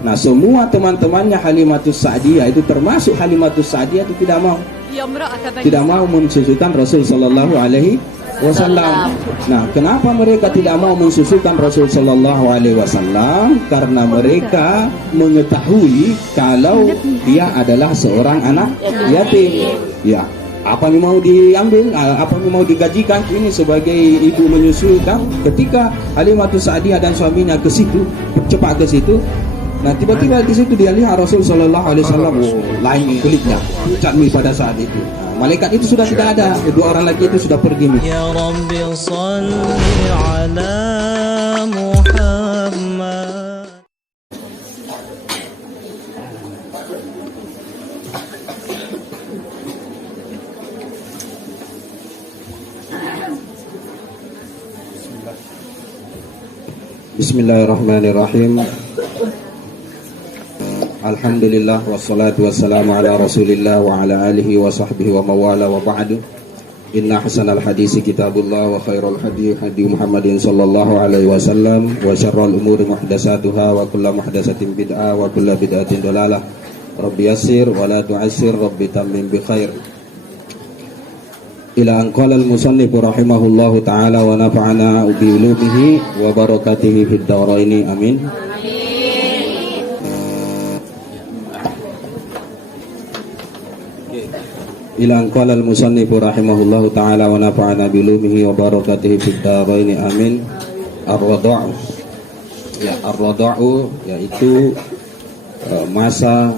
Nah, semua teman-temannya Halimatus Sa'diyah itu termasuk Halimatus Sa'diyah itu tidak mau mensusukan Rasul sallallahu alaihi wasallam. Nah, kenapa mereka tidak mau mensusukan Rasul sallallahu alaihi wasallam? Karena mereka mengetahui kalau dia adalah seorang anak yatim. Ya, apa yang mau diambil, apa yang mau digajikan ini sebagai ibu menyusukan. Ketika Halimatus Sa'diyah dan suaminya ke situ, cepat ke situ. Nah, tiba-tiba di situ dia lihat Rasul sallallahu alaihi wasallam lain kulitnya, pucat pada saat itu. Nah, malaikat itu sudah tidak ada, dua orang lagi itu sudah pergi. Ya Rabbi shalli ala Muhammad. Bismillahirrahmanirrahim. Alhamdulillah wassalatu wassalamu ala Rasulillah wa ala alihi wa sahbihi wa mawala wa ba'du. Inna hasanal hadisi kitabullah wa khairul hadi hadi Muhammadin sallallahu alaihi wasallam wa syarrul umuri muhdatsatuha wa kullu muhdatsatin bid'ah wa kullu bid'atin dalalah. Rabbi yassir wa la tu'assir, rabbi tammim bi khair. Ila an qala al-musannif rahimahullahu ta'ala wa nafa'ana bi ulumihi wa barakatihi fid dharain amin. Ila an qala al-musannif rahimahullahu ta'ala wa nafa'ana bi ulumihi wa barakatihi fid dharain amin. Ar-radha'u, ya, ar-radha'u yaitu masa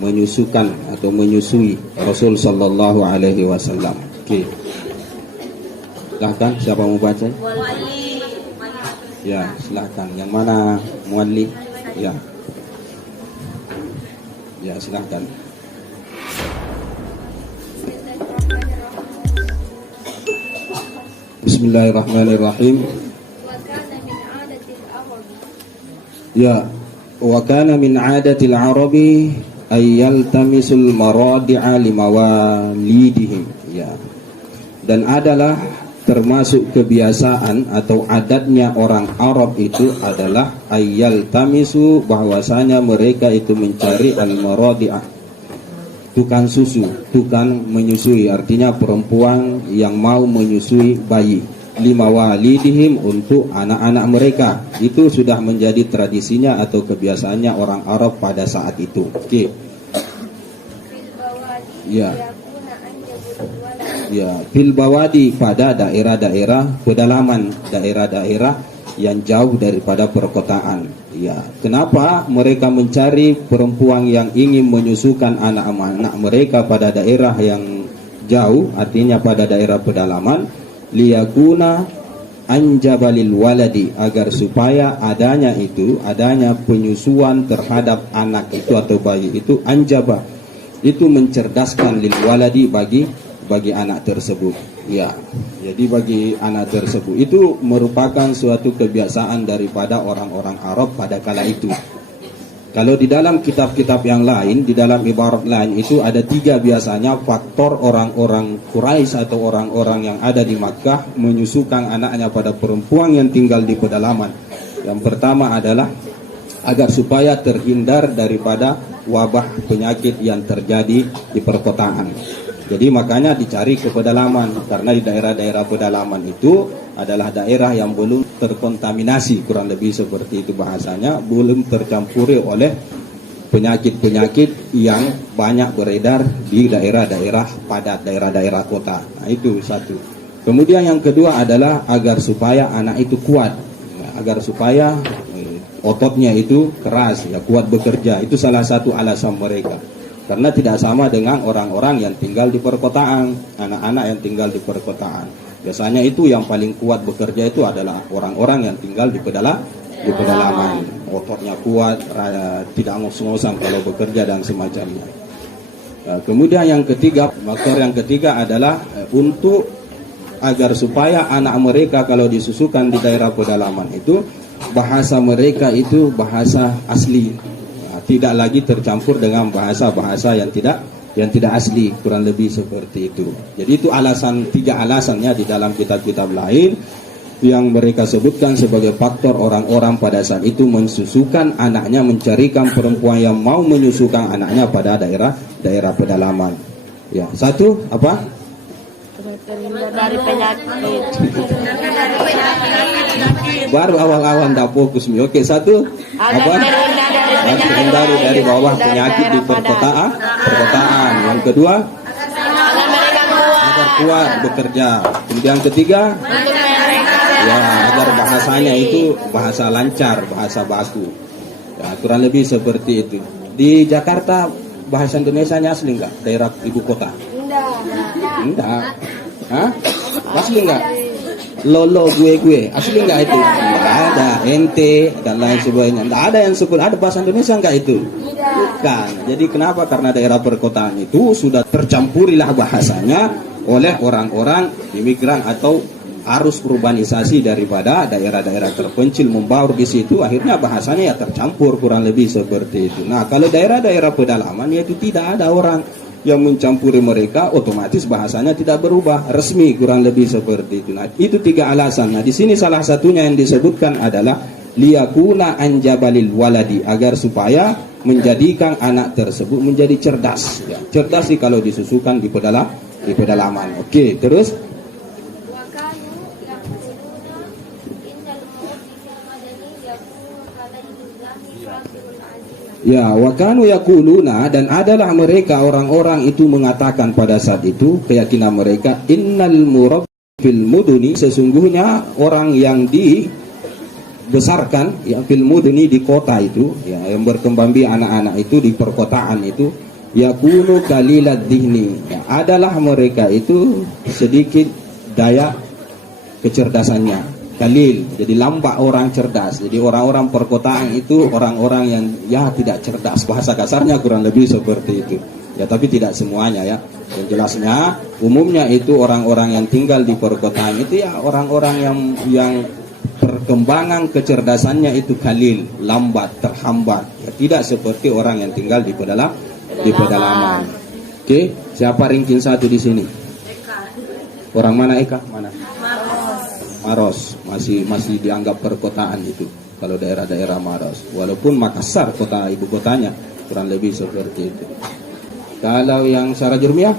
menyusukan atau menyusui Rasul sallallahu alaihi wasallam. Oke. Silahkan, siapa mau baca? Ya, silahkan. Yang mana mualli? Ya. Ya, silahkan. Bismillahirrahmanirrahim. Ya, wa kana min 'adatil 'arabi ay yaltamisul maradi'a limawalidihim. Ya. Dan adalah termasuk kebiasaan atau adatnya orang Arab itu adalah ayyal tamisu, bahwasanya mereka itu mencari al-maradi'ah, tukang susu, tukang menyusui, artinya perempuan yang mau menyusui bayi, lima walidihim, untuk anak-anak mereka. Itu sudah menjadi tradisinya atau kebiasaannya orang Arab pada saat itu. Oke. Ya. Ya, fil bawadi, pada daerah-daerah pedalaman, daerah-daerah yang jauh daripada perkotaan. Ya, kenapa mereka mencari perempuan yang ingin menyusukan anak-anak mereka pada daerah yang jauh, artinya pada daerah pedalaman? Liyakuna anjabalil waladi, agar supaya adanya penyusuan terhadap anak itu atau bayi itu, anjaba itu mencerdaskan lil waladi, bagi anak tersebut. Ya, jadi bagi anak tersebut itu merupakan suatu kebiasaan daripada orang-orang Arab pada kala itu. Kalau di dalam kitab-kitab yang lain, di dalam ibarat lain itu ada 3 biasanya faktor orang-orang Quraisy atau orang-orang yang ada di Makkah menyusukan anaknya pada perempuan yang tinggal di pedalaman. Yang pertama adalah agar supaya terhindar daripada wabah penyakit yang terjadi di perkotaan. Jadi makanya dicari ke pedalaman, karena di daerah-daerah pedalaman itu adalah daerah yang belum terkontaminasi, kurang lebih seperti itu bahasanya, belum tercampuri oleh penyakit-penyakit yang banyak beredar di daerah-daerah padat, daerah-daerah kota. Nah, itu satu. Kemudian yang kedua adalah agar supaya anak itu kuat, agar supaya ototnya itu keras, ya, kuat bekerja. Itu salah satu alasan mereka. Karena tidak sama dengan orang-orang yang tinggal di perkotaan, anak-anak yang tinggal di perkotaan. Biasanya itu yang paling kuat bekerja itu adalah orang-orang yang tinggal di pedalaman. Ototnya kuat, tidak ngos-ngosan kalau bekerja dan semacamnya. Kemudian yang ketiga, faktor yang ketiga adalah untuk agar supaya anak mereka kalau disusukan di daerah pedalaman itu, bahasa mereka itu bahasa asli. Tidak lagi tercampur dengan bahasa-bahasa yang tidak asli, kurang lebih seperti itu. Jadi itu 3 alasannya di dalam kitab-kitab lain. yang mereka sebutkan sebagai faktor orang-orang pada saat itu mensusukan anaknya, mencarikan perempuan yang mau menyusukan anaknya pada daerah pedalaman. Ya, satu apa? Terhindar dari penyakit. Baru awal-awal tidak fokus nih. Oke, satu apa? Terhindar dari bawah penyakit di perkotaan. Yang kedua, agar kuat bekerja. Kemudian ketiga, ya agar bahasanya itu bahasa lancar, bahasa baku. Ya, kurang lebih seperti itu. Di Jakarta bahasa Indonesianya asli enggak? Daerah ibu kota? Enggak. Hah? Asli enggak? Lolo gue asli enggak itu? Enggak ada. Ente dan lain sebagainya. Enggak ada yang sebut ada bahasa Indonesia enggak itu? Bukan. Jadi kenapa? Karena daerah perkotaan itu sudah tercampurilah bahasanya oleh orang-orang imigran atau arus urbanisasi daripada daerah-daerah terpencil membaur di situ, akhirnya bahasanya ya tercampur, kurang lebih seperti itu. Nah, kalau daerah-daerah pedalaman yaitu tidak ada orang yang mencampuri mereka, otomatis bahasanya tidak berubah, resmi, kurang lebih seperti itu. Nah, itu tiga alasan. Nah, di sini salah satunya yang disebutkan adalah liyakuna anjabalil waladi, agar supaya menjadikan anak tersebut menjadi cerdas. Ya, cerdas sih kalau disusukan di pedalaman. Oke, terus ya, wakanu yakuluna, dan adalah mereka orang-orang itu mengatakan pada saat itu, keyakinan mereka, innal murabbil muduni, sesungguhnya orang yang dibesarkan ya fil muduni, di kota itu ya, yang berkembang biak anak-anak itu di perkotaan itu, yakunu kalilad dihni, ya, adalah mereka itu sedikit daya kecerdasannya, kalil, jadi lambat orang cerdas. Jadi orang-orang perkotaan itu orang-orang yang ya tidak cerdas, bahasa kasarnya kurang lebih seperti itu ya, tapi tidak semuanya ya. Yang jelasnya umumnya itu orang-orang yang tinggal di perkotaan itu ya orang-orang yang perkembangan kecerdasannya itu kalil, lambat, terhambat ya, tidak seperti orang yang tinggal di pedalaman. Oke, siapa ranking satu di sini? Orang mana? Eka mana? Maros, masih dianggap perkotaan itu kalau daerah-daerah Maros, walaupun Makassar kota ibu kotanya, kurang lebih seperti itu. Kalau yang Sarah Jurmiyah,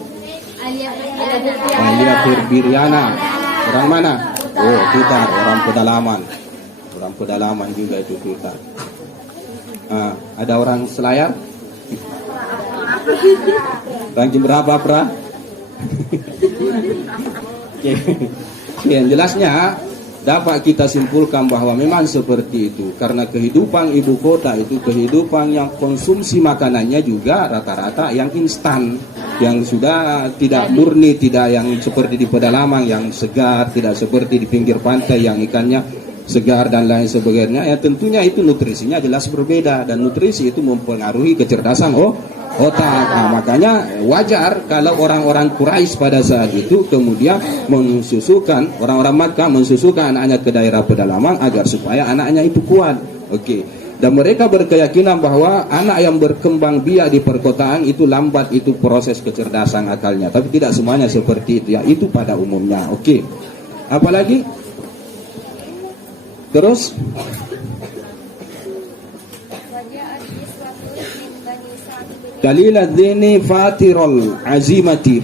Alia Firbiriana, orang mana? Oh, kita orang pedalaman juga itu kita. Ada orang Selayar? Ranking berapa, Pra? Yang jelasnya dapat kita simpulkan bahwa memang seperti itu, karena kehidupan ibu kota itu kehidupan yang konsumsi makanannya juga rata-rata yang instan, yang sudah tidak murni, tidak yang seperti di pedalaman yang segar, tidak seperti di pinggir pantai yang ikannya segar dan lain sebagainya. Ya tentunya itu nutrisinya jelas berbeda, dan nutrisi itu mempengaruhi kecerdasan otak. Nah, makanya wajar kalau orang-orang Quraisy pada saat itu kemudian mensusukan, orang-orang Makkah mensusukan anaknya ke daerah pedalaman agar supaya anaknya itu kuat. Oke. Dan mereka berkeyakinan bahwa anak yang berkembang biak di perkotaan itu lambat itu proses kecerdasan akalnya. Tapi tidak semuanya seperti itu ya, itu pada umumnya. Oke. Apalagi? Terus Kalilad dini fatirul azimati,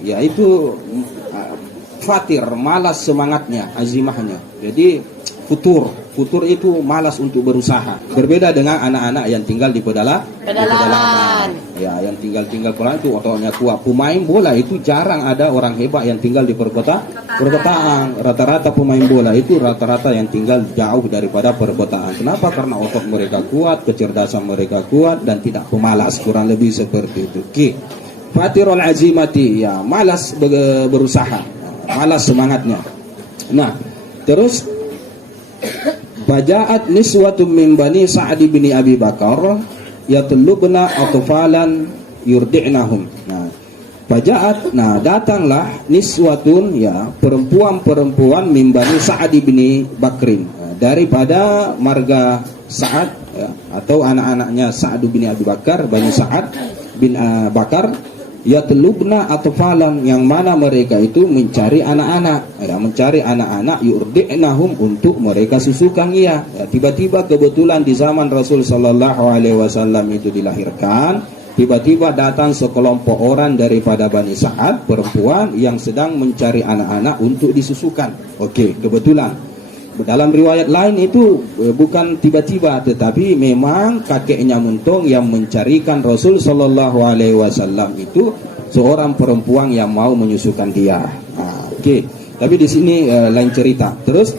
yaitu fatir, malas semangatnya, azimahnya. Jadi futur itu malas untuk berusaha. Berbeda dengan anak-anak yang tinggal di pedalaman. Ya, yang tinggal pedalaman itu otaknya kuat. Pemain bola itu jarang ada orang hebat yang tinggal di perkotaan. Rata-rata pemain bola itu rata-rata yang tinggal jauh daripada perkotaan. Kenapa? Karena otak mereka kuat, kecerdasan mereka kuat, dan tidak pemalas, kurang lebih seperti itu. Oke. Fatirul azimati, ya malas berusaha, malas semangatnya. Nah, terus Fajaat niswatum min bani Sa'd bin Abi Bakar yatlubna atfalan yurdi'nahum. Nah, fajaat, nah datanglah niswatun, ya perempuan-perempuan min bani Sa'd bin Bakrin, daripada marga Sa'ad ya, atau anak-anaknya Sa'd bin Abi Bakar, Bani Sa'ad bin Bakar, yatlubna atfalan, yang mana mereka itu mencari anak-anak, ya, mencari anak-anak yurdi'nahum, untuk mereka susukan. Ya, tiba-tiba kebetulan di zaman Rasul sallallahu alaihi wasallam itu dilahirkan, tiba-tiba datang sekelompok orang daripada Bani Sa'ad, perempuan yang sedang mencari anak-anak untuk disusukan. Oke, kebetulan. Dalam riwayat lain itu bukan tiba-tiba, tetapi memang kakeknya Muntung yang mencarikan Rasul sallallahu alaihi wasallam itu seorang perempuan yang mau menyusukan dia. Oke. Tapi di sini lain cerita. Terus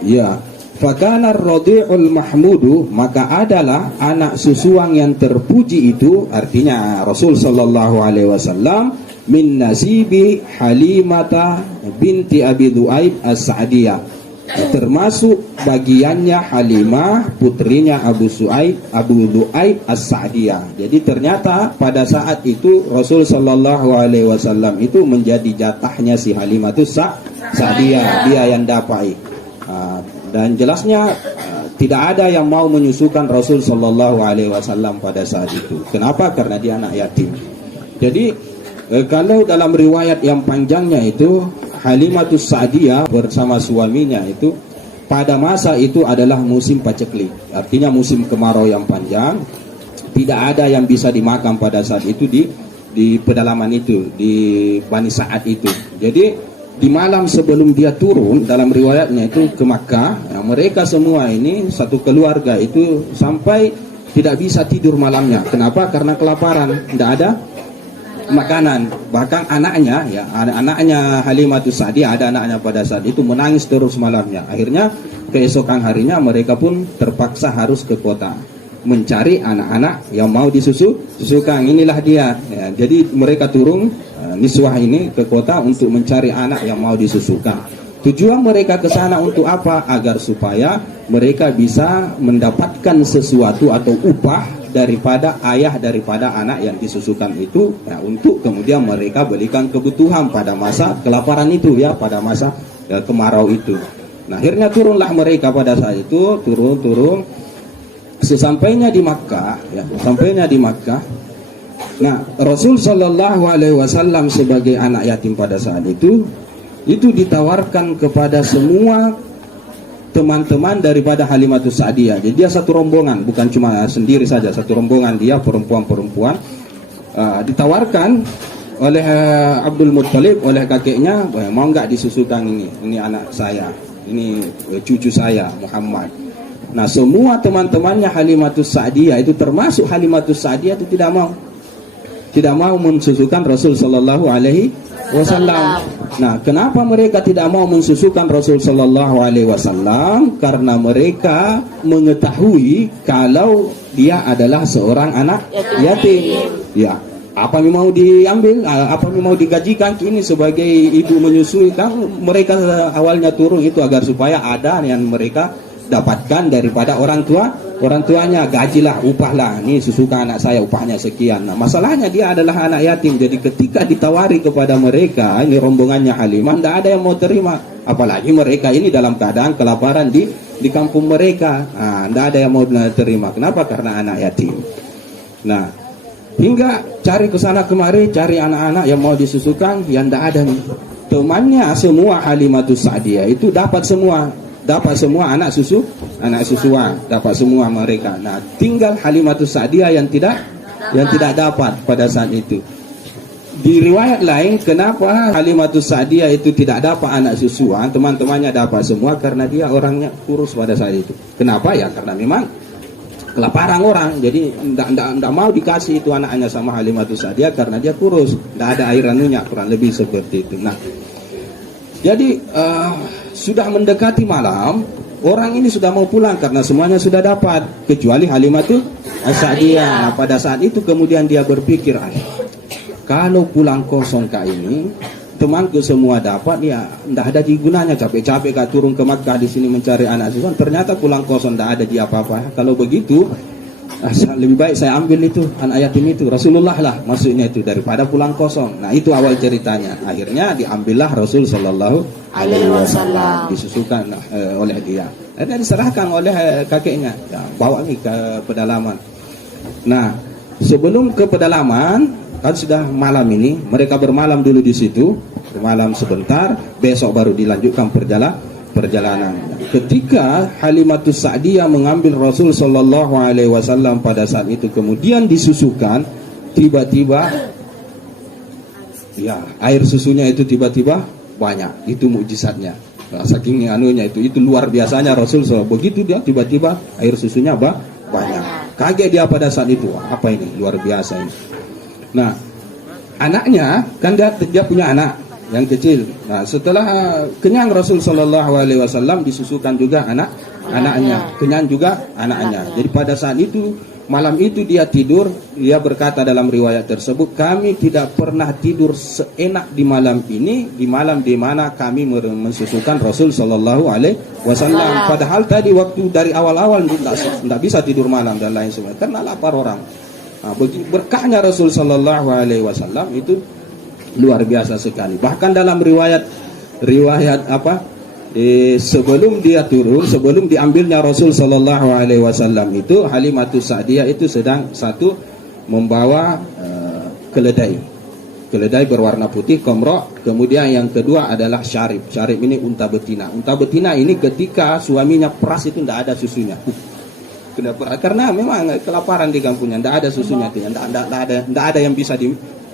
ya, fakana ar-radi'ul mahmudu, maka adalah anak susuang yang terpuji itu, artinya Rasul sallallahu alaihi wasallam, min nasibi Halimata binti Abi Du'aib as-Sa'diyah, termasuk bagiannya Halimah, putrinya Abu Du'aib as-Sa'diyah. Jadi ternyata pada saat itu Rasul sallallahu alaihi wasallam itu menjadi jatahnya si Halimah itu Sa'diyah, dia yang dapai. Dan jelasnya tidak ada yang mau menyusukan Rasul sallallahu alaihi wasallam pada saat itu. Kenapa? Karena dia anak yatim. Jadi kalau dalam riwayat yang panjangnya itu, Halimatus Sa'diyah bersama suaminya itu pada masa itu adalah musim paceklik, artinya musim kemarau yang panjang. Tidak ada yang bisa dimakan pada saat itu di pedalaman itu, di Bani Sa'ad itu. Jadi di malam sebelum dia turun, dalam riwayatnya itu ke Makkah, ya, mereka semua ini satu keluarga itu sampai tidak bisa tidur malamnya. Kenapa? Karena kelaparan, tidak ada makanan. Bahkan anaknya, ya, anaknya Halimatus Sa'diyah, ada anaknya pada saat itu menangis terus malamnya. Akhirnya keesokan harinya mereka pun terpaksa harus ke kota mencari anak-anak yang mau disusukan. Inilah dia. Ya, jadi mereka turun niswah ini ke kota untuk mencari anak yang mau disusukan. Tujuan mereka ke sana untuk apa? Agar supaya mereka bisa mendapatkan sesuatu atau upah daripada ayah daripada anak yang disusukan itu, ya, untuk kemudian mereka belikan kebutuhan pada masa kelaparan itu, ya, pada masa kemarau itu. Nah, akhirnya turunlah mereka pada saat itu, turun. Sesampainya di Makkah, ya, sampainya di Makkah. Nah, Rasul sallallahu alaihi wasallam sebagai anak yatim pada saat itu ditawarkan kepada semua teman-teman daripada Halimatus Sa'diyah. Jadi dia satu rombongan, bukan cuma sendiri saja, satu rombongan dia perempuan-perempuan, ditawarkan oleh Abdul Muttalib, oleh kakeknya, mau nggak disusukan ini anak saya, ini cucu saya Muhammad. Nah, semua teman-temannya Halimatus Sa'diyah itu, termasuk Halimatus Sa'diyah, itu tidak mau mensusukan Rasul sallallahu alaihi wasallam. Nah, kenapa mereka tidak mau mensusukan Rasul sallallahu alaihi wasallam? Karena mereka mengetahui kalau dia adalah seorang anak yatim. Ya, apa yang mau diambil, apa yang mau digajikan kini sebagai ibu menyusui? Kan mereka awalnya turun itu agar supaya ada yang mereka dapatkan daripada orang tuanya, gajilah, upahlah, ini susukan anak saya, upahnya sekian. Nah, masalahnya dia adalah anak yatim. Jadi ketika ditawari kepada mereka, ini rombongannya Halimah, tidak ada yang mau terima. Apalagi mereka ini dalam keadaan kelaparan di kampung mereka, tidak ada yang mau terima. Kenapa? Karena anak yatim. Nah, hingga cari ke sana kemari, cari anak-anak yang mau disusukan, yang tidak ada nih. Temannya semua Halimatus Sa'diyah itu dapat semua anak susuan, dapat semua mereka. Nah, tinggal Halimatus Sa'diyah yang tidak dapat pada saat itu. Di riwayat lain, kenapa Halimatus Sa'diyah itu tidak dapat anak susuan, teman-temannya dapat semua, karena dia orangnya kurus pada saat itu. Kenapa? Ya karena memang kelaparan orang, jadi tidak mau dikasih itu anaknya sama Halimatus Sa'diyah karena dia kurus, tidak ada air anunya, kurang lebih seperti itu. Nah, jadi sudah mendekati malam, orang ini sudah mau pulang karena semuanya sudah dapat, kecuali Halimatus Sa'diyah. Nah, pada saat itu kemudian dia berpikir, kalau pulang kosong kak ini, temanku semua dapat, ya tidak ada gunanya, capek-capek turun ke Makkah di sini mencari anak susuan, ternyata pulang kosong, tidak ada apa-apa. Kalau begitu, Lebih baik saya ambil itu anak yatim itu, Rasulullah lah maksudnya itu, daripada pulang kosong. Nah itu awal ceritanya. Akhirnya diambillah Rasul Sallallahu Alaihi Wasallam, disusukan oleh dia. Akhirnya diserahkan oleh kakeknya, ya, bawa nih ke pedalaman. Nah sebelum ke pedalaman kan sudah malam ini, mereka bermalam dulu di situ, bermalam sebentar, besok baru dilanjutkan perjalanan. Ketika Halimatus Sa'diyah mengambil Rasul Sallallahu Alaihi Wasallam pada saat itu, kemudian disusukan, tiba-tiba ya air susunya itu tiba-tiba banyak. Itu mukjizatnya. Saking anunya itu luar biasanya Rasul SAW. Begitu dia tiba-tiba air susunya banyak. Kaget dia pada saat itu. Apa ini? Luar biasa ini. Nah, anaknya kan dia punya anak yang kecil. Nah, setelah kenyang Rasul Sallallahu Alaihi Wasallam, disusukan juga anaknya, kenyang juga anaknya. Jadi pada saat itu, malam itu dia tidur, dia berkata dalam riwayat tersebut, kami tidak pernah tidur seenak di malam ini, di malam di mana kami mensusukan Rasul Sallallahu Alaihi Wasallam. Padahal tadi waktu dari awal-awal tidak bisa tidur malam dan lain sebagainya, karena lapar orang. Nah, berkahnya Rasul Sallallahu Alaihi Wasallam itu luar biasa sekali. Bahkan dalam riwayat sebelum dia turun, sebelum diambilnya Rasul Sallallahu Alaihi Wasallam itu, Halimatus Sa'diyah itu sedang membawa keledai berwarna putih, komrok. Kemudian yang kedua adalah syarib. Syarib ini unta betina. Unta betina ini ketika suaminya peras itu tidak ada susunya. Kenapa? Karena memang kelaparan di kampungnya, tidak ada susunya, tidak ada yang bisa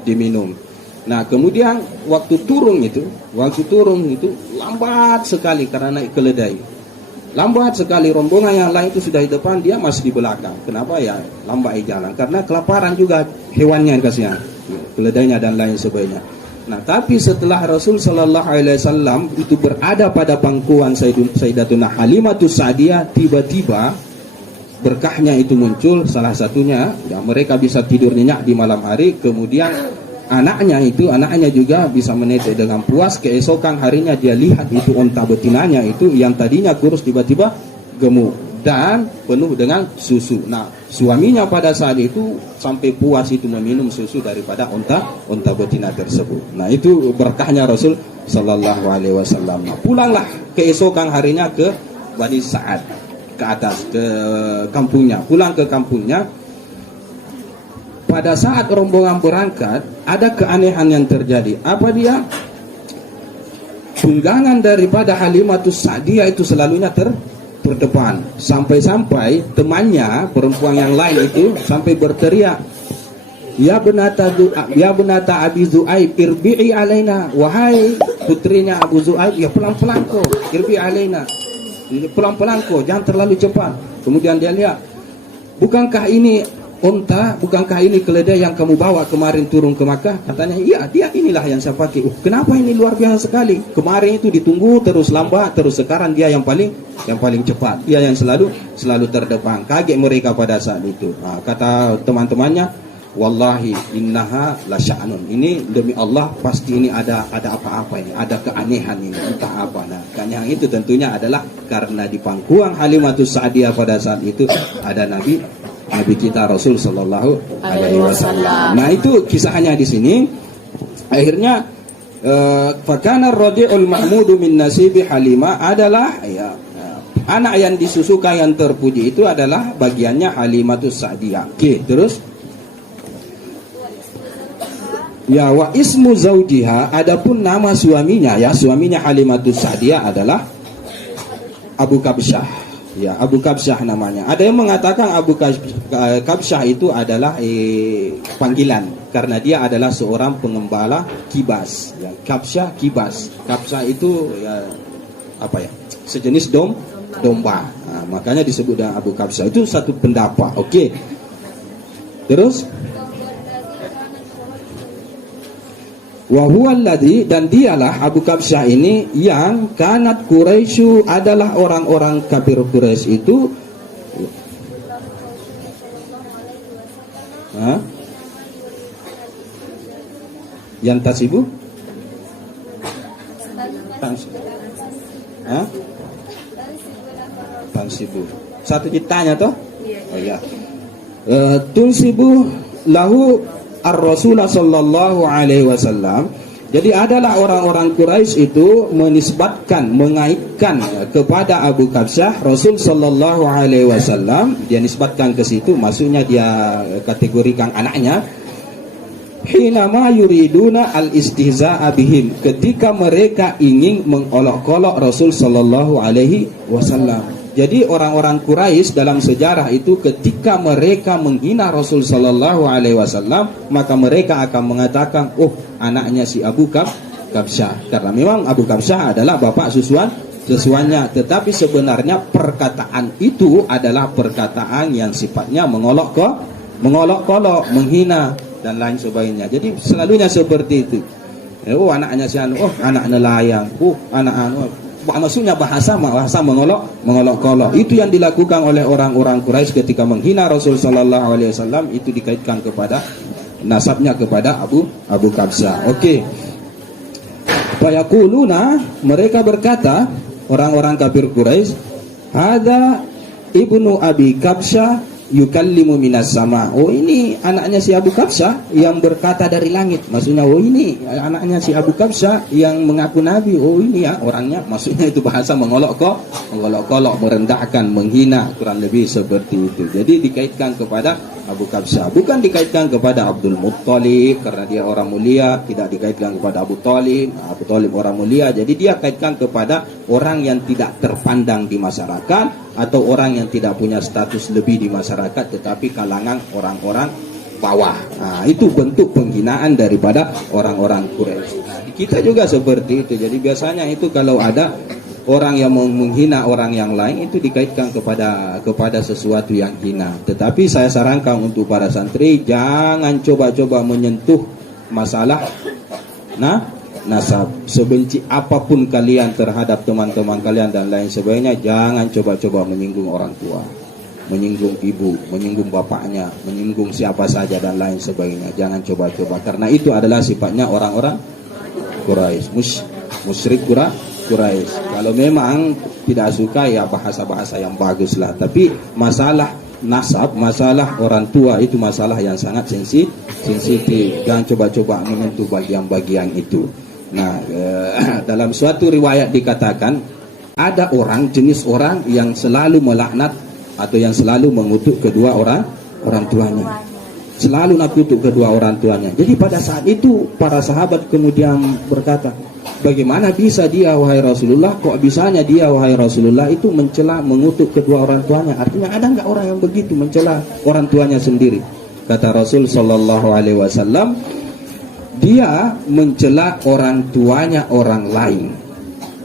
diminum. Nah kemudian waktu turun itu lambat sekali karena naik keledai. Lambat sekali, rombongan yang lain itu sudah di depan, dia masih di belakang. Kenapa ya? Lambat jalan karena kelaparan juga hewannya, kasihan, keledainya dan lain sebagainya. Nah tapi setelah Rasul Sallallahu Alaihi Wasallam itu berada pada pangkuan Sayyidatuna Halimatus Sa'diyah, tiba-tiba berkahnya itu muncul. Salah satunya ya, mereka bisa tidur nyenyak di malam hari. Kemudian anaknya juga bisa menetek dengan puas. Keesokan harinya dia lihat itu unta betinanya itu yang tadinya kurus tiba-tiba gemuk dan penuh dengan susu. Nah suaminya pada saat itu sampai puas itu meminum susu daripada unta betina tersebut. Nah itu berkahnya Rasul Sallallahu Alaihi Wasallam. Nah, pulanglah keesokan harinya ke Bani Sa'ad, ke atas, ke kampungnya. Pulang ke kampungnya. Pada saat rombongan berangkat, ada keanehan yang terjadi. Apa dia? Tunggangan daripada Halimatus Sa'diyah itu selalunya terdepan. Sampai-sampai temannya, perempuan yang lain itu, sampai berteriak, Ya benata Abi Zu'aib, irbi'i alaina. Wahai putrinya Abu Zu'aib, ya pelan-pelan kok, irbi'i alaina. Pelan-pelan kok, jangan terlalu cepat. Kemudian dia lihat, bukankah ini unta, bukankah ini keledai yang kamu bawa kemarin turun ke Makkah? Katanya, iya, dia inilah yang saya pakai. Kenapa ini luar biasa sekali? Kemarin itu ditunggu terus lambat, terus sekarang dia yang paling cepat. Dia yang selalu terdepan. Kaget mereka pada saat itu. Nah, kata teman-temannya, wallahi innaha la sya'nun. Ini demi Allah pasti ini ada apa-apa ini, ada keanehan ini, entah apa. Nah, keanehan itu tentunya adalah karena di pangkuan Halimatus Sa'diyah pada saat itu ada Nabi kita Rasul Sallallahu Alaihi Wasallam. Nah itu kisahnya di sini. Akhirnya fakana radi'ul mahmudu min nasibi Halimah adalah ya, anak yang disusukan yang terpuji itu adalah bagiannya Halimatus Sa'diyah. Oke, terus ya wa ismu zaujiha, adapun nama suaminya, ya suaminya Halimatus Sa'diyah adalah Abu Kabsyah. Ya, Abu Kabsyah namanya. Ada yang mengatakan Abu Kabsyah itu adalah panggilan karena dia adalah seorang pengembala kibas. Ya, Kabsyah kibas. Kabsyah itu ya apa ya? Sejenis domba. Nah, makanya disebut dengan Abu Kabsyah. Itu satu pendapat. Oke. Terus wa huwa alladhi, dan dialah Abu Kabsyah ini yang kanat Quraisy, adalah orang-orang kafir Quraisy itu yang tasibu tansibu satu ditanya toh. Oh ya. tunsibu lahu ar-Rasulullah sallallahu alaihi wasallam. Jadi adalah orang-orang Quraisy itu menisbatkan, mengaitkan kepada Abu Kabsyah Rasul sallallahu alaihi wasallam, dia nisbatkan ke situ, maksudnya dia kategorikan anaknya. Hinama yuriduna al-istihza'a bihim, ketika mereka ingin mengolok-olok Rasul sallallahu alaihi wasallam. Jadi orang-orang Quraisy dalam sejarah itu ketika mereka menghina Rasul sallallahu alaihi wasallam, maka mereka akan mengatakan, oh, anaknya si Abu Kabsyah. Karena memang Abu Kabsyah adalah bapak susuannya, tetapi sebenarnya perkataan itu adalah perkataan yang sifatnya mengolok-olok, menghina dan lain sebagainya. Jadi selalunya seperti itu. Oh, anaknya si anu, oh, anak nelayang, oh, anak anu. Maksudnya bahasa mengolok-olok. Itu yang dilakukan oleh orang-orang Quraisy ketika menghina Rasul sallallahu alaihi wasallam, itu dikaitkan kepada nasabnya kepada Abu Kabsyah. Oke. Fayaquluna, mereka berkata, orang-orang kafir Quraisy, "Hadza ibnu Abi Kabsyah yukallimu minas sama." Oh, ini anaknya si Abu Kabsyah yang berkata dari langit. Maksudnya, oh, ini anaknya si Abu Kabsyah yang mengaku nabi. Oh, ini ya orangnya. Maksudnya itu bahasa mengolok-olok, merendahkan, menghina, kurang lebih seperti itu. Jadi dikaitkan kepada Abu Kabsyah, bukan dikaitkan kepada Abdul Muttalib karena dia orang mulia, tidak dikaitkan kepada Abu Talib orang mulia. Jadi dia kaitkan kepada orang yang tidak terpandang di masyarakat atau orang yang tidak punya status lebih di masyarakat, tetapi kalangan orang-orang bawah. Nah, itu bentuk penghinaan daripada orang-orang Quraisy. Nah, kita juga seperti itu. Jadi biasanya itu kalau ada orang yang menghina orang yang lain, itu dikaitkan kepada sesuatu yang hina. Tetapi saya sarankan untuk para santri, jangan coba-coba menyentuh masalah nasab. Sebenci apapun kalian terhadap teman-teman kalian dan lain sebagainya, jangan coba-coba menyinggung orang tua, menyinggung ibu, menyinggung bapaknya, menyinggung siapa saja dan lain sebagainya. Jangan coba-coba, karena itu adalah sifatnya orang-orang Quraisy, musyrik Quraisy. Kalau memang tidak suka, ya bahasa-bahasa yang bagus lah. Tapi masalah nasab, masalah orang tua, itu masalah yang sangat sensitif. Jangan coba-coba menyentuh bagian-bagian itu. Nah, dalam suatu riwayat dikatakan ada jenis orang yang selalu melaknat atau yang selalu mengutuk kedua orang tuanya. Selalu nak kutuk kedua orang tuanya. Jadi pada saat itu para sahabat kemudian berkata, bagaimana bisa dia wahai Rasulullah, kok bisanya dia wahai Rasulullah itu mencela, mengutuk kedua orang tuanya? Artinya ada enggak orang yang begitu mencela orang tuanya sendiri? Kata Rasul sallallahu alaihi wasallam, dia mencela orang tuanya orang lain.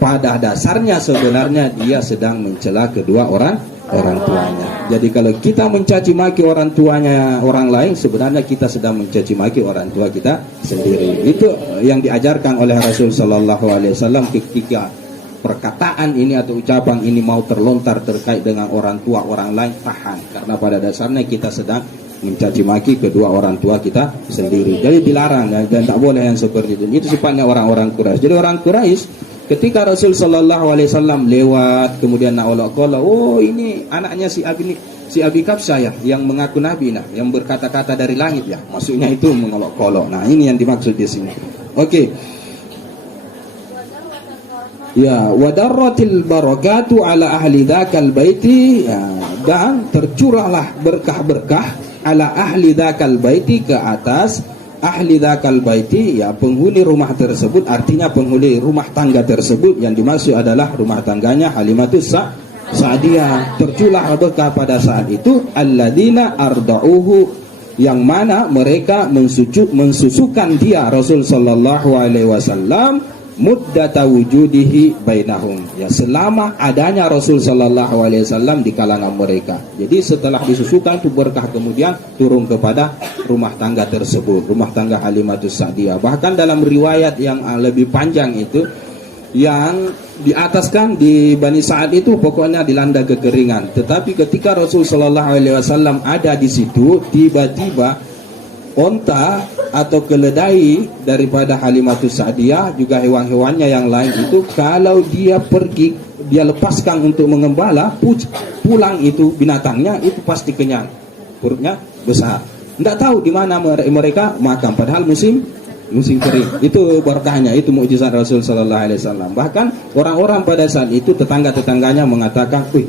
Pada dasarnya sebenarnya dia sedang mencela kedua orang tuanya. Jadi kalau kita mencaci maki orang tuanya orang lain, sebenarnya kita sedang mencaci maki orang tua kita sendiri. Itu yang diajarkan oleh Rasul sallallahu alaihi wasallam ketika perkataan ini atau ucapan ini mau terlontar terkait dengan orang tua orang lain, tahan, karena pada dasarnya kita sedang mencaci maki kedua orang tua kita sendiri. Jadi dilarang dan tak boleh yang seperti itu. Itu sifatnya orang-orang Quraisy. Jadi orang Quraisy ketika Rasul sallallahu alaihi wasallam lewat kemudian nak olok-olok, oh, ini anaknya si Abi Kabsyah ya, yang mengaku nabi, nah, yang berkata-kata dari langit ya. Maksudnya itu mengolok-olok. Nah, ini yang dimaksud di sini. Oke. Ya, wadarratil barakatu ala ahli dzakal baiti, ya, dan tercurahlah berkah-berkah ala ahli dzakal baiti, ke atas ahli dzakal baiti, ya, penghuni rumah tersebut. Artinya penghuni rumah tangga tersebut, yang dimaksud adalah rumah tangganya Halimatus Sa'diyah. Tercurah berkah pada saat itu alladzina arda'uhu, yang mana mereka mensusukan dia Rasul sallallahu alaihi wasallam muddata wujudihi bainahum, ya, selama adanya Rasul sallallahu alaihi wasallam di kalangan mereka. Jadi setelah disusukan itu berkah kemudian turun kepada rumah tangga tersebut, rumah tangga Halimatus Sa'diyah. Bahkan dalam riwayat yang lebih panjang itu, yang di atas kan di Bani Sa'ad itu pokoknya dilanda kekeringan. Tetapi ketika Rasul sallallahu alaihi wasallam ada di situ, tiba-tiba onta atau keledai daripada Halimatus Sa'diyah, juga hewan-hewannya yang lain itu, kalau dia pergi, dia lepaskan untuk mengembala, pulang itu binatangnya itu pasti kenyang. perutnya besar. Tidak tahu di mana mereka makan, padahal musim kering. Itu berkahnya, itu mukjizat Rasul sallallahu alaihi wasallam. Bahkan orang-orang pada saat itu tetangga-tetangganya mengatakan, "Wih,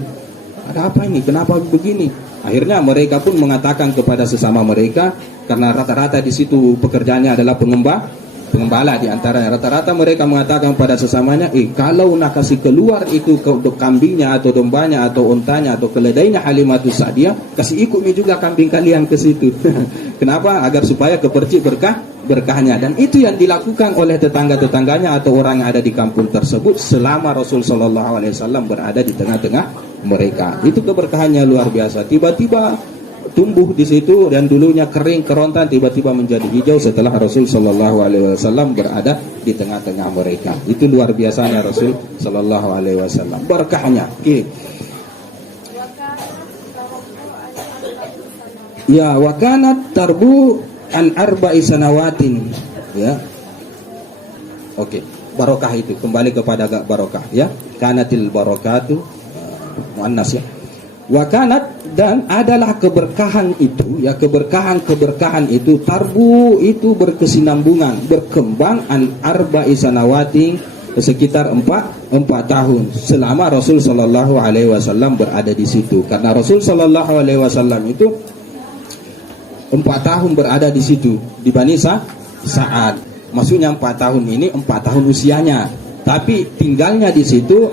ada apa ini? Kenapa begini?" Akhirnya mereka pun mengatakan kepada sesama mereka, karena rata-rata di situ pekerjaannya adalah pengembala di antaranya. Rata-rata mereka mengatakan pada sesamanya, kalau nak kasih keluar itu kambingnya atau dombanya atau untanya atau keledainya Halimatus Sa'diyah, kasih ikut juga kambing kalian ke situ. Kenapa? Agar supaya kepercik berkahnya. Dan itu yang dilakukan oleh tetangga-tetangganya atau orang yang ada di kampung tersebut selama Rasul sallallahu alaihi wasallam berada di tengah-tengah mereka. Itu keberkahannya luar biasa. Tiba-tiba tumbuh di situ, dan dulunya kering kerontan tiba-tiba menjadi hijau setelah Rasul sallallahu alaihi wasallam berada di tengah-tengah mereka. Itu luar biasanya Rasul sallallahu alaihi wasallam, berkahnya. Ya, wa kanat tarbu an arba'i sanawatin. Ya. Oke, barokah itu kembali kepada barokah ya. Kanatil barakatu muannas ya. Wakanat, dan adalah keberkahan itu ya, keberkahan itu tarbu itu berkesinambungan, berkembang an arba'i sanawatin, sekitar 4 tahun selama Rasul sallallahu alaihi wasallam berada di situ. Karena Rasul sallallahu alaihi wasallam itu 4 tahun berada di situ di Bani Sa'ad. Maksudnya 4 tahun ini 4 tahun usianya. Tapi tinggalnya di situ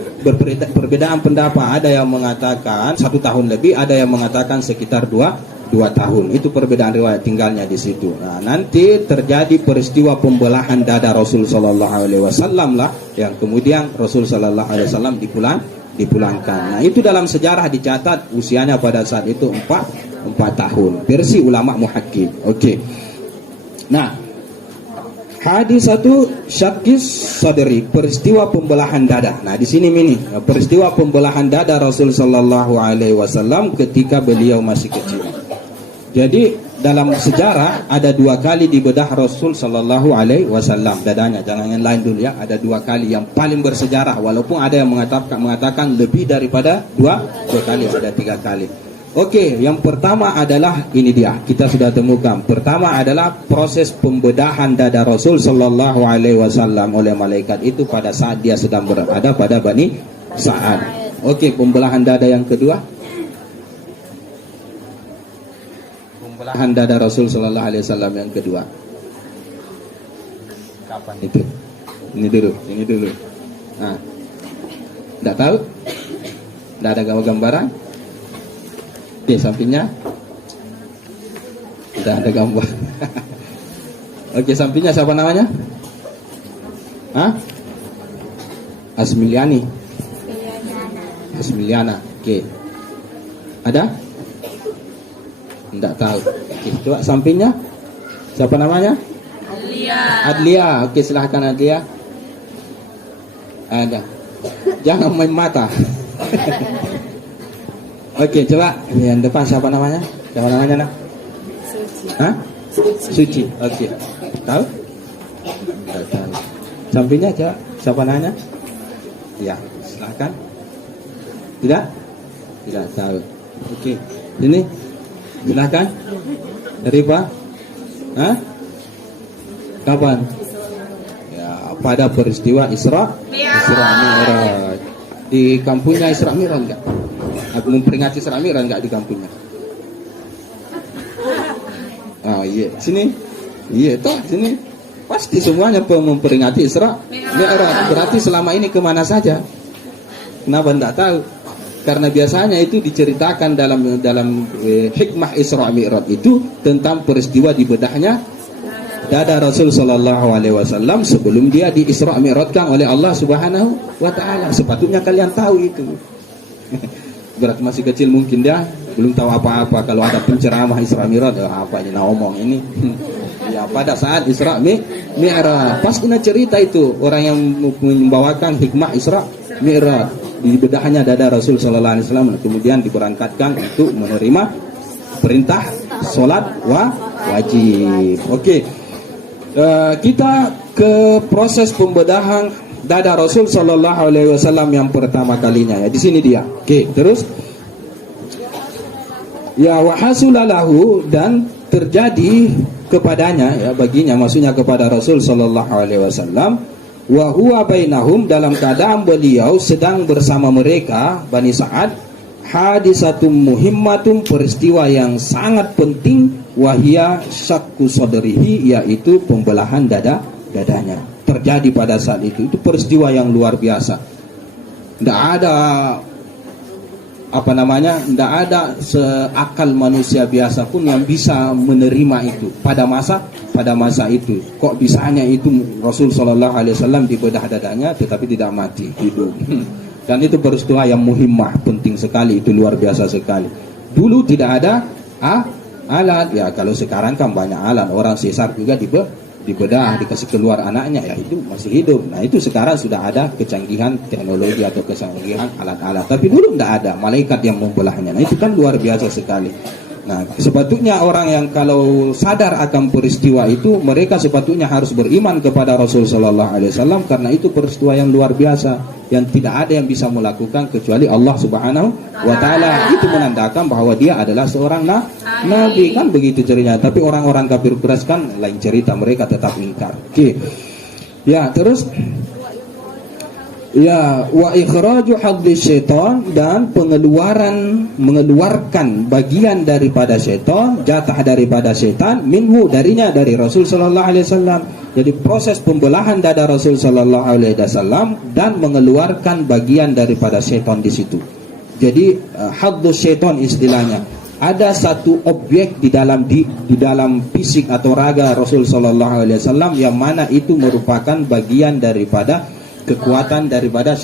perbedaan pendapat. Ada yang mengatakan 1 tahun lebih, ada yang mengatakan sekitar 2 tahun. Itu perbedaan riwayat tinggalnya di situ. Nah, nanti terjadi peristiwa pembelahan dada Rasul sallallahu alaihi wasallam lah, yang kemudian Rasul sallallahu alaihi wasallam dipulangkan. Nah, itu dalam sejarah dicatat usianya pada saat itu 4 tahun. Versi ulama muhakkik. Oke. Nah, hadis satu syakis sadri, peristiwa pembelahan dada. Nah, di sini ini peristiwa pembelahan dada Rasul sallallahu alaihi wasallam ketika beliau masih kecil. Jadi dalam sejarah ada 2 kali dibedah Rasul sallallahu alaihi wasallam dadanya. Jangan yang lain dulu ya. Ada 2 kali yang paling bersejarah, walaupun ada yang mengatakan lebih daripada 2 kali, ada 3 kali. Oke, yang pertama adalah ini dia, kita sudah temukan. Pertama adalah proses pembedahan dada Rasul sallallahu alaihi wasallam oleh malaikat itu pada saat dia sedang berada pada Bani Sa'ad. Oke, pembelahan dada yang kedua. Pembelahan dada Rasul sallallahu alaihi wasallam yang kedua. Kapan itu? Ini dulu. Nah. Enggak tahu? Enggak ada gambaran? Di sampingnya sudah ada gambar. Oke, sampingnya siapa namanya? Asmiliana. Oke. Ada? Tidak tahu. Oke, coba sampingnya siapa namanya? Adlia. Oke, silahkan Adlia. Ada. Jangan main mata. Oke, coba yang depan siapa namanya? Siapa namanya nak? Suci. Oke. Tahu? Tahu. Sampingnya coba siapa namanya? Ya, silakan. Tidak tahu. Oke. Ini silakan. Dari Pak? Kapan? Ya, pada peristiwa Isra Mi'raj. Di kampungnya Isra Mi'raj enggak? Aku memperingati Isra Mi'raj enggak di kampungnya? Oh iya, sini. Iya toh, sini. Pasti semuanya memperingati Isra Mi'raj. Berarti selama ini kemana saja? Kenapa enggak tahu? Karena biasanya itu diceritakan dalam hikmah Isra Mi'raj itu tentang peristiwa dibedahnya dada Rasul sallallahu alaihi wasallam sebelum dia di Isra Mi'rajkan oleh Allah Subhanahu wa taala. Sepatutnya kalian tahu itu. Berat masih kecil mungkin dia belum tahu apa-apa. Kalau ada penceramah Isra Mi'raj, apa ini ngomong ini. Ya, pada saat Isra Mi'raj pas kena cerita itu orang yang membawakan hikmah Isra Mi'raj di bedahnya dada Rasul sallallahu alaihi wasallam, kemudian diberangkatkan untuk menerima perintah salat wajib. Oke. Kita ke proses pembedahan dada Rasul sallallahu alaihi wasallam yang pertama kalinya ya. Di sini dia. Oke, terus Ya, wa hasulalahu, dan terjadi kepadanya, ya, baginya, maksudnya kepada Rasul sallallahu alaihi wasallam, wa huwa bainahum, dalam keadaan beliau sedang bersama mereka Bani Sa'ad, hadisatum muhimmatum, peristiwa yang sangat penting, wahia syakku sadrihi, yaitu pembelahan dadanya terjadi pada saat itu. Itu peristiwa yang luar biasa. Tidak ada tidak ada seakal manusia biasa pun yang bisa menerima itu pada masa itu. Kok bisanya itu Rasul sallallahu alaihi wasallam dibedah dadanya tetapi tidak mati, hidup. Dan itu peristiwa yang muhimmah, penting sekali, itu luar biasa sekali. Dulu tidak ada alat, ya kalau sekarang kan banyak alat, orang sesar juga dibedah, dikasih keluar anaknya, ya itu masih hidup. Nah itu sekarang sudah ada kecanggihan teknologi atau kecanggihan alat-alat, tapi dulu tidak ada, malaikat yang membelahnya. Nah itu kan luar biasa sekali. Nah sepatutnya orang yang kalau sadar akan peristiwa itu, mereka sepatutnya harus beriman kepada Rasul sallallahu alaihi wasallam, karena itu peristiwa yang luar biasa yang tidak ada yang bisa melakukan kecuali Allah Subhanahu wa taala. Itu menandakan bahwa dia adalah seorang nabi, kan begitu ceritanya. Tapi orang-orang kafir Quraisy kan lain cerita, mereka tetap ingkar. Oke. Ya, terus ya, wa ikhraju hadis syaitan, dan mengeluarkan bagian daripada syaitan, jatah daripada syaitan, minhu, darinya, dari Rasul sallallahu alaihi wasallam. Jadi proses pembelahan dada Rasul sallallahu alaihi wasallam dan mengeluarkan bagian daripada syaitan di situ. Jadi hadus syaitan istilahnya. Ada satu objek di dalam fisik atau raga Rasul sallallahu alaihi wasallam yang mana itu merupakan bagian daripada kekuatan daripada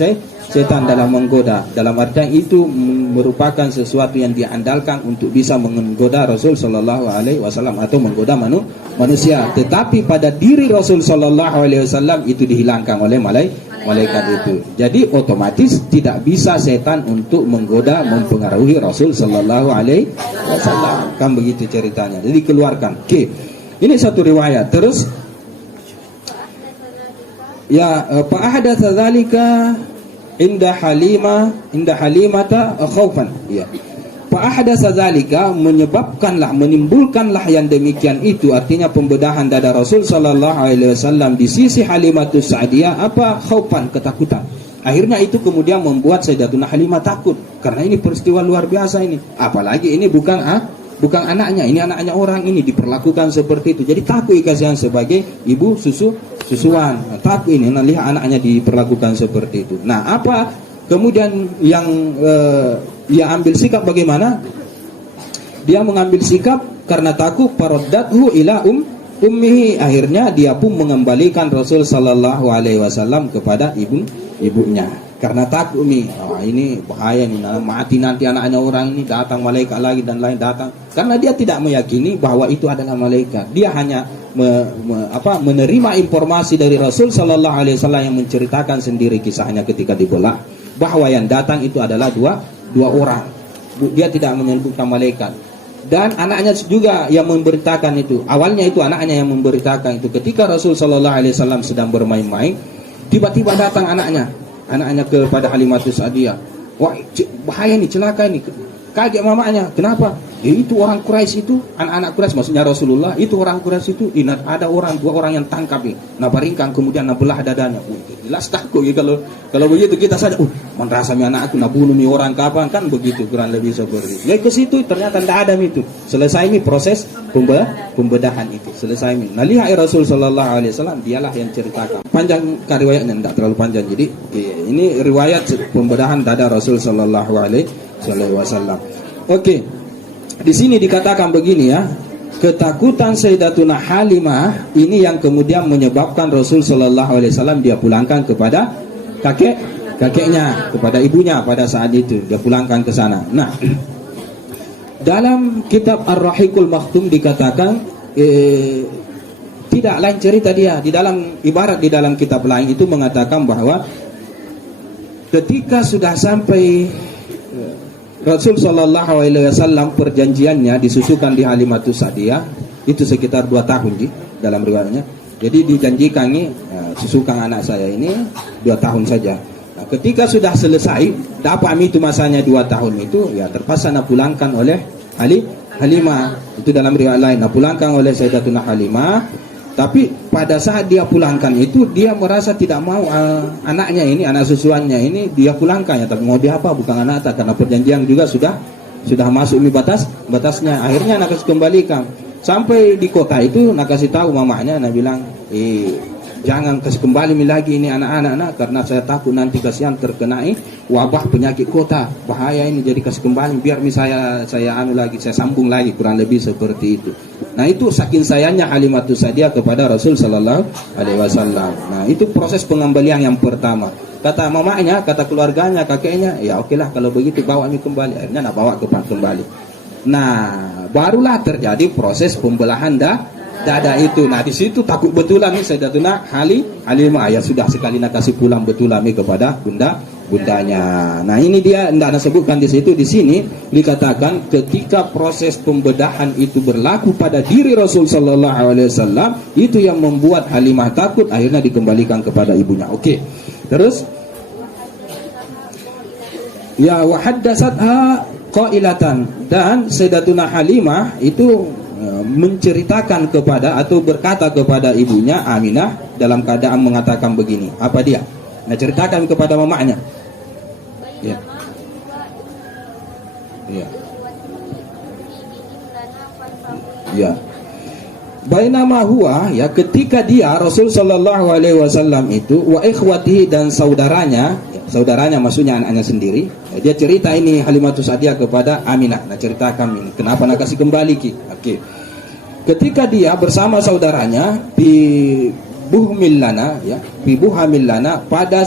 setan dalam menggoda. Dalam artian itu merupakan sesuatu yang diandalkan untuk bisa menggoda Rasul sallallahu alaihi wasallam atau menggoda manusia. Tetapi pada diri Rasul sallallahu alaihi wasallam itu dihilangkan oleh malaikat itu. Jadi otomatis tidak bisa setan untuk menggoda, mempengaruhi Rasul sallallahu alaihi wasallam. Kan begitu ceritanya. Jadi keluarkan. Oke. Ini satu riwayat. Terus ya, fa ahdatsa dzalika inda halimata khaufan. Ya. Fa ahdatsa dzalika, menimbulkanlah yang demikian itu, artinya pembedahan dada Rasul sallallahu alaihi wasallam di sisi Halimatus Sa'diyah, apa? Khaufan, ketakutan. Akhirnya itu kemudian membuat Sayyidatuna Halimah takut, karena ini peristiwa luar biasa ini. Apalagi ini bukan anaknya, ini anaknya orang, ini diperlakukan seperti itu. Jadi takut kasihan sebagai ibu susuan. Takut ini, lihat anaknya diperlakukan seperti itu. Nah, apa kemudian yang ia ambil sikap bagaimana? Dia mengambil sikap karena takut, faraddathu ila ummihi. Akhirnya dia pun mengembalikan Rasul sallallahu alaihi wasallam kepada ibunya. Karena takut ini bahaya nih, mati nanti anaknya orang ini, datang malaikat lagi dan lain datang. Karena dia tidak meyakini bahwa itu adalah malaikat. Dia hanya menerima informasi dari Rasul sallallahu alaihi wasallam yang menceritakan sendiri kisahnya ketika dibelah, bahwa yang datang itu adalah dua orang. Dia tidak menyebutkan malaikat. Dan anaknya juga yang memberitakan itu. Awalnya itu anaknya yang memberitakan itu. Ketika Rasul sallallahu alaihi wasallam sedang bermain-main, tiba-tiba datang anaknya kepada Halimatus Sa'diyah. Wah, bahaya nih, celaka nih. Kaget mamanya. Kenapa? Ya itu orang Quraisy itu, anak-anak Quraisy, maksudnya Rasulullah, itu orang Quraisy itu, ada dua orang yang tangkap nih. Nabaringkan kemudian nabelah dadanya. Jelas takut ya kalau begitu kita saja, merasa anak aku nabunuh nih orang kapan, kan begitu kurang lebih seperti itu. Ya ke situ ternyata tidak ada itu. Selesai nih proses pembedahan itu. Selesai nih. Nah, lihat Rasul sallallahu alaihi wasallam, dialah yang ceritakan. Panjang riwayatnya, tidak terlalu panjang. Jadi ini riwayat pembedahan dada Rasul sallallahu alaihi wasallam. Oke. Di sini dikatakan begini ya, ketakutan Sayyidatuna Halimah ini yang kemudian menyebabkan Rasul sallallahu alaihi wasallam dia pulangkan kepada kakeknya, kepada ibunya pada saat itu, dia pulangkan ke sana. Nah, dalam kitab Ar-Rahiqul Maktum dikatakan tidak lain cerita dia, di dalam kitab lain itu mengatakan bahwa ketika sudah sampai Rasul sallallahu alaihi wasallam perjanjiannya disusukan di Halimatus Sa'diyah, itu sekitar 2 tahun dalam riwayatnya. Jadi dijanjikan susukan anak saya ini 2 tahun saja. Nah, ketika sudah selesai, dapat itu masanya 2 tahun itu, ya terpaksa pulangkan oleh Halimah. Itu dalam riwayat lain. Nah, pulangkan oleh Sayyidatuna Halimah. Tapi pada saat dia pulangkan itu, dia merasa tidak mau anaknya ini, anak susuannya ini dia pulangkan ya. Tapi mau dia apa? Bukan anak tak, karena perjanjian juga sudah masuk ini batasnya. Akhirnya nak kasih kembalikan. Sampai di kota itu nak kasih tahu mamanya, nak bilang, jangan kasih kembali lagi ini anak-anak, karena saya takut nanti kasihan terkenai wabah penyakit kota, bahaya ini, jadi kasih kembali biar saya sambung lagi, kurang lebih seperti itu. Nah, itu saking sayangnya Halimatus Sa'diyah kepada Rasul sallallahu alaihi wasallam. Nah, itu proses pengembalian yang pertama. Kata mamanya, kata keluarganya, kakeknya, ya okelah kalau begitu bawa ini kembali. Akhirnya nak bawa kembali. Nah, barulah terjadi proses pembelahan dada itu. Nah, di situ takut betulan nih Sayyidatuna Halimah, ya sudah sekali nak kasih pulang betulan nih kepada bundanya. Nah, ini dia hendak sebutkan di situ. Di sini dikatakan ketika proses pembedahan itu berlaku pada diri Rasul sallallahu alaihi wasallam, itu yang membuat Halimah takut, akhirnya dikembalikan kepada ibunya. Oke. Terus ya wa haddatsatha qailatan, dan Sayyidatuna Halimah itu menceritakan kepada atau berkata kepada ibunya Aminah dalam keadaan mengatakan begini. Apa dia? Nah, ceritakan kepada mamanya. Ya. Ya. Ya. Bainama huwa, ya, ketika dia Rasul sallallahu alaihi wasallam itu wa ikhwatihi, dan saudaranya maksudnya anaknya sendiri, ya, dia cerita ini Halimatus Sa'diyah kepada Aminah. Nah, ceritakan ini kenapa nak kasih kembali ki. Oke. Ketika dia bersama saudaranya di Buhmillana, ya, di Buhamillana, pada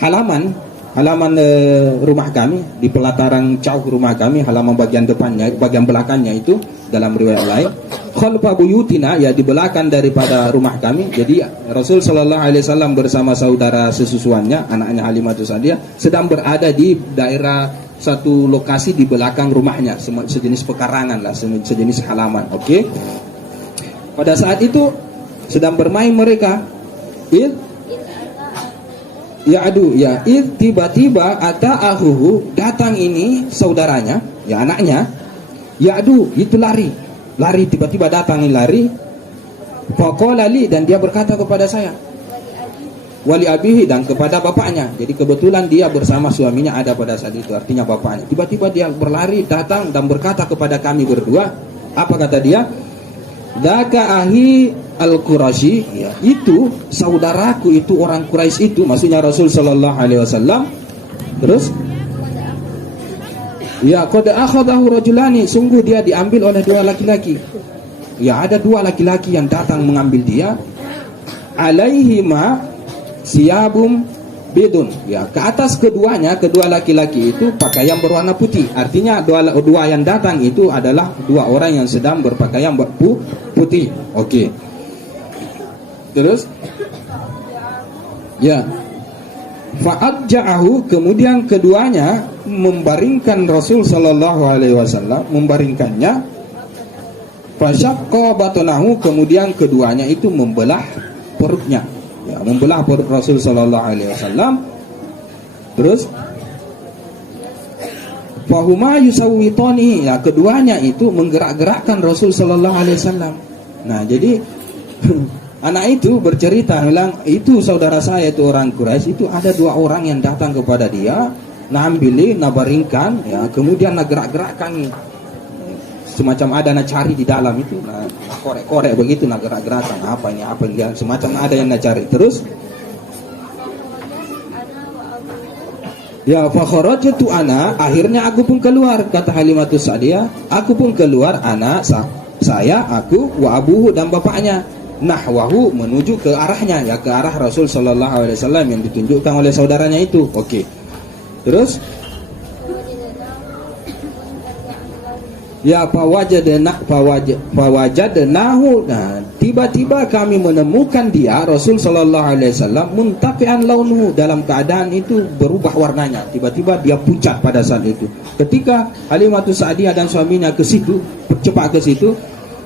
halaman rumah kami, di pelataran jauh rumah kami, halaman bagian depannya, bagian belakangnya itu dalam riwayat lain, khalfa buyutina, ya, di belakang daripada rumah kami. Jadi Rasul sallallahu alaihi wasallam bersama saudara sesusuannya, anaknya Halimatus Sa'diyah, sedang berada di daerah satu lokasi di belakang rumahnya, sejenis pekarangan lah, sejenis halaman. Oke. Pada saat itu sedang bermain mereka. Tiba-tiba ata'ahuhu, datang ini saudaranya, ya, anaknya. Itu lari tiba-tiba datang ini, lari. Faqala li, dan dia berkata kepada saya, wali abihi, dan kepada bapaknya. Jadi kebetulan dia bersama suaminya ada pada saat itu, artinya bapaknya. Tiba-tiba dia berlari datang dan berkata kepada kami berdua. Apa kata dia? Dzaka ahi al-Quraisy, ya, itu saudaraku, itu orang Quraisy itu, maksudnya Rasul sallallahu alaihi wasallam. Terus ya, qad akhadahu rajulani, sungguh dia diambil oleh dua laki-laki. Ya, ada dua laki-laki yang datang mengambil dia. Alaihima siyabum bidun, ya, ke atas kedua laki-laki itu pakaian berwarna putih. Artinya dua yang datang itu adalah dua orang yang sedang berpakaian putih. Oke. Terus ya, fa'adja'ahu, kemudian keduanya membaringkan Rasul sallallahu alaihi wasallam, membaringkannya. Fasyaqqa batnahu, kemudian keduanya itu membelah perutnya, ya, membelah perut Rasul sallallahu alaihi wasallam. Terus fahuma yusawwitani, ya, keduanya itu menggerak-gerakkan Rasul sallallahu alaihi wasallam. Nah, jadi anak itu bercerita, bilang, itu saudara saya itu orang Quraisy, itu ada dua orang yang datang kepada dia, nambili, nabaringkan, ya, kemudian gerak-gerakkan, semacam ada nak cari di dalam itu, nah korek-korek begitu, nak gerak-gerakan, apa ini, semacam ada yang nak cari. Terus ya, fa kharajtu ana, akhirnya aku pun keluar, kata Halimatus Sa'diyah, aku pun keluar, anak saya, aku, wa abuhu, dan bapaknya, nahwahu, menuju ke arahnya, ya, ke arah Rasul sallallahu alaihi wasallam yang ditunjukkan oleh saudaranya itu. Oke. Terus ya, fawajadnahu, nah, tiba-tiba kami menemukan dia, Rasul sallallahu alaihi wasallam, muntafi'an launuhu, dalam keadaan itu berubah warnanya, tiba-tiba dia pucat pada saat itu. Ketika Halimatus Sa'diyah dan suaminya ke situ, cepat ke situ,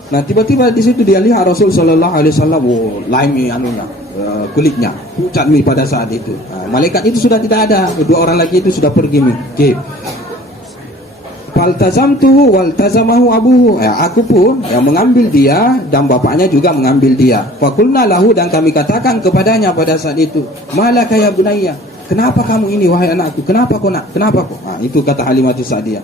nah, tiba-tiba di situ dia lihat Rasul sallallahu alaihi wasallam, lain anunya, kulitnya pucat pada saat itu. Nah, malaikat itu sudah tidak ada, dua orang lagi itu sudah pergi. Oke. faltazamtuhu waltazamahu abuhu. Aku pun yang mengambil dia dan bapaknya juga mengambil dia. Faqulna lahu, dan kami katakan kepadanya pada saat itu, malaka ya bunayya, kenapa kamu ini wahai anakku? Kenapa kau nak? Kenapa kau? Itu kata Halimatus Sa'diyah.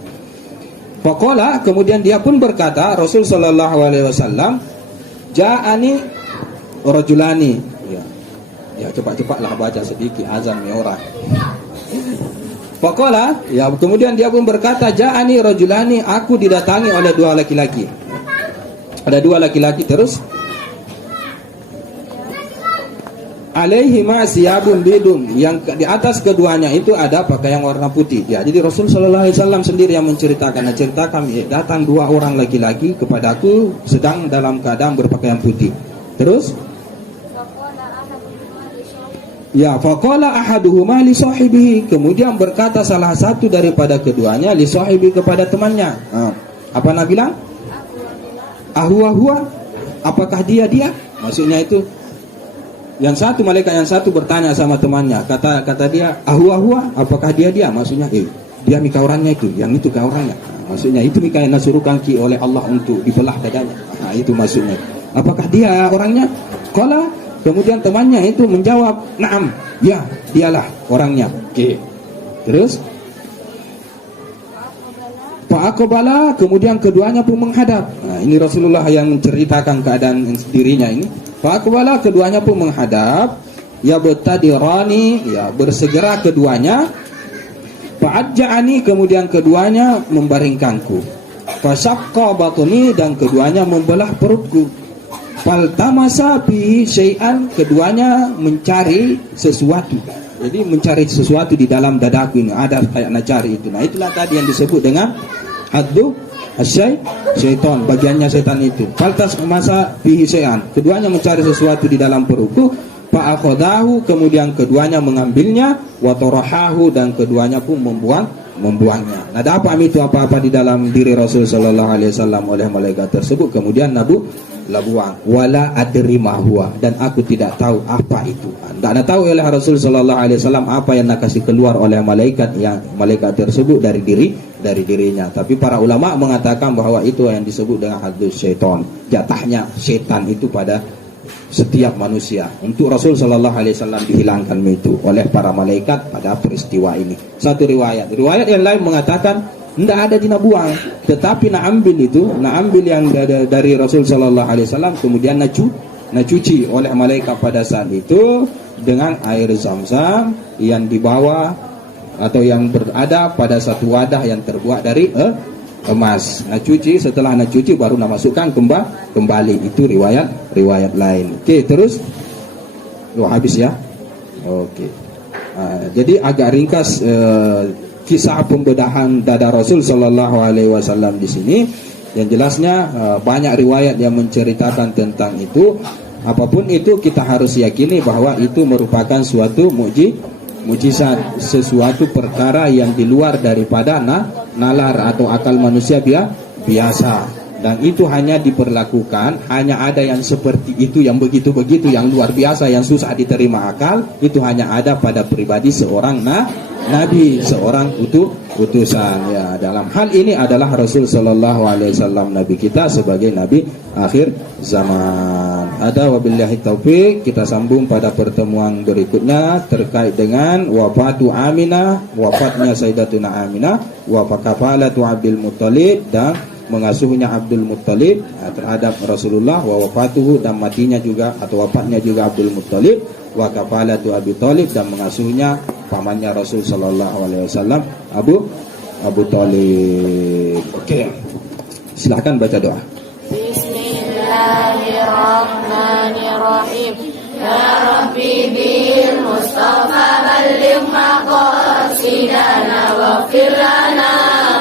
Faqala, kemudian dia pun berkata, Rasul sallallahu alaihi wasallam, ja'ani rajulani. Ya cepat-cepatlah baca sedikit, azan ni orang. Faqala, ya kemudian dia pun berkata, ja'ani rajulani, aku didatangi oleh dua laki-laki. Ada dua laki-laki, terus alaihima siyabun bidun, yang di atas keduanya itu ada pakaian warna putih. Ya, jadi Rasul sallallahu alaihi wasallam sendiri yang menceritakan, datang dua orang laki-laki kepadaku sedang dalam keadaan berpakaian putih. Terus ya, faqala ahaduhuma li sahibihi, kemudian berkata salah satu daripada keduanya li sahibi, kepada temannya. Apa Nabi bilang? Huwa, apakah dia? Maksudnya itu yang satu, malaikat yang satu bertanya sama temannya, kata dia, huwa, apakah dia? Maksudnya dia mika orangnya itu, yang itu ke orangnya. Maksudnya itu mika yang nasurukan ki oleh Allah untuk dibelah dadanya. Itu maksudnya. Apakah dia orangnya? Qala, kemudian temannya itu menjawab, na'am, ya, dialah orangnya. Oke. Terus fa'aqbala, kemudian keduanya pun menghadap. Ini Rasulullah yang menceritakan keadaan dirinya ini. Fa'aqbala, keduanya pun menghadap. Ya batadirani, ya bersegera keduanya. Fa'ajja'ani, kemudian keduanya membaringkanku. Fasaqqa batni, dan keduanya membelah perutku. Faltamasa bihi syai'an, keduanya mencari sesuatu. Jadi mencari sesuatu di dalam dadaku ini, ada kayak nak cari itu. Nah, itulah tadi yang disebut dengan haddu syaitan, bagiannya setan itu. Faltamasa bihi syai'an, keduanya mencari sesuatu di dalam perutku. Fa'akhadahu, kemudian keduanya mengambilnya. Wa tarahahu, dan keduanya pun membuangnya. Nah, dapat itu apa-apa di dalam diri Rasul sallallahu alaihi wasallam oleh malaikat tersebut. Kemudian Nabi buang. Wala adri ma huwa, dan aku tidak tahu apa itu. Tidak tahu oleh Rasul sallallahu alaihi wasallam apa yang nak kasih keluar oleh malaikat tersebut dari dirinya. Tapi para ulama mengatakan bahwa itu yang disebut dengan hadus syaitan, jatahnya setan itu pada setiap manusia. Untuk Rasul sallallahu alaihi wasallam dihilangkan itu oleh para malaikat pada peristiwa ini. Satu riwayat yang lain mengatakan tidak ada dina buang, tetapi nak ambil yang dari Rasul sallallahu alaihi wasallam, kemudian nak cuci oleh malaikat pada saat itu dengan air Zam-Zam yang dibawa atau yang berada pada satu wadah yang terbuat dari emas. Nak cuci, setelah nak cuci baru nak masukkan kembali. Itu riwayat lain. Oke, terus habis ya. Oke. Jadi agak ringkas kisah pembedahan dada Rasul sallallahu alaihi wasallam di sini. Yang jelasnya banyak riwayat yang menceritakan tentang itu. Apapun itu kita harus yakini bahwa itu merupakan suatu mukjizat, sesuatu perkara yang di luar daripada nalar atau akal manusia biasa. Dan itu hanya diperlakukan, hanya ada yang seperti itu, yang begitu-begitu, yang luar biasa, yang susah diterima akal. Itu hanya ada pada pribadi seorang nabi, seorang utusan. Ya, dalam hal ini adalah Rasul sallallahu alaihi wasallam, nabi kita sebagai nabi akhir zaman. Ada wabillahi taufik. Kita sambung pada pertemuan berikutnya terkait dengan wafatnya Sayyidatuna Aminah, kafalatu Abdul Muttalib, dan mengasuhnya Abdul Muttalib terhadap Rasulullah, wa wafatuhu, dan matinya juga atau wafatnya juga Abdul Muttalib, wa kafalatu Abi Thalib, dan mengasuhnya pamannya Rasul sallallahu alaihi wasallam Abu Thalib. Oke. Silakan baca doa. Bismillahirrahmanirrahim. Ya Rabbi bil Mustafa balligh maqasidana waghfir lana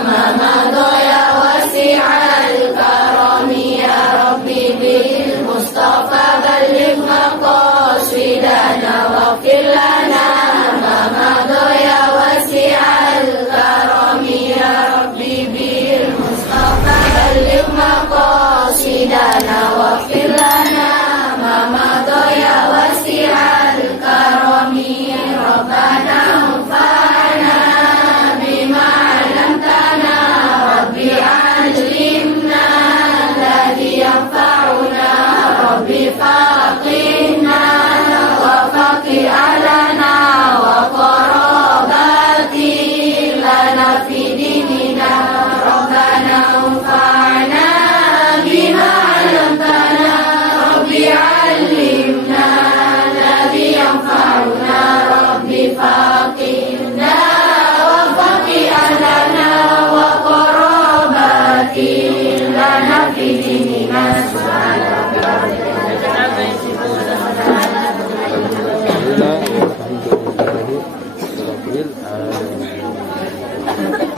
ma madaya wasi'al karami. Ya Rabbi bil Mustafa balligh maqasidana waghfir lana ma madaya wasi'al karami. Ya Rabbi bil Mustafa balligh maqasidana waghfir lana ma madaya wasi'al karami. Rabbana anfa'na bima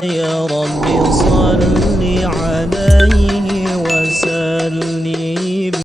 يا رب صل عليه وسلم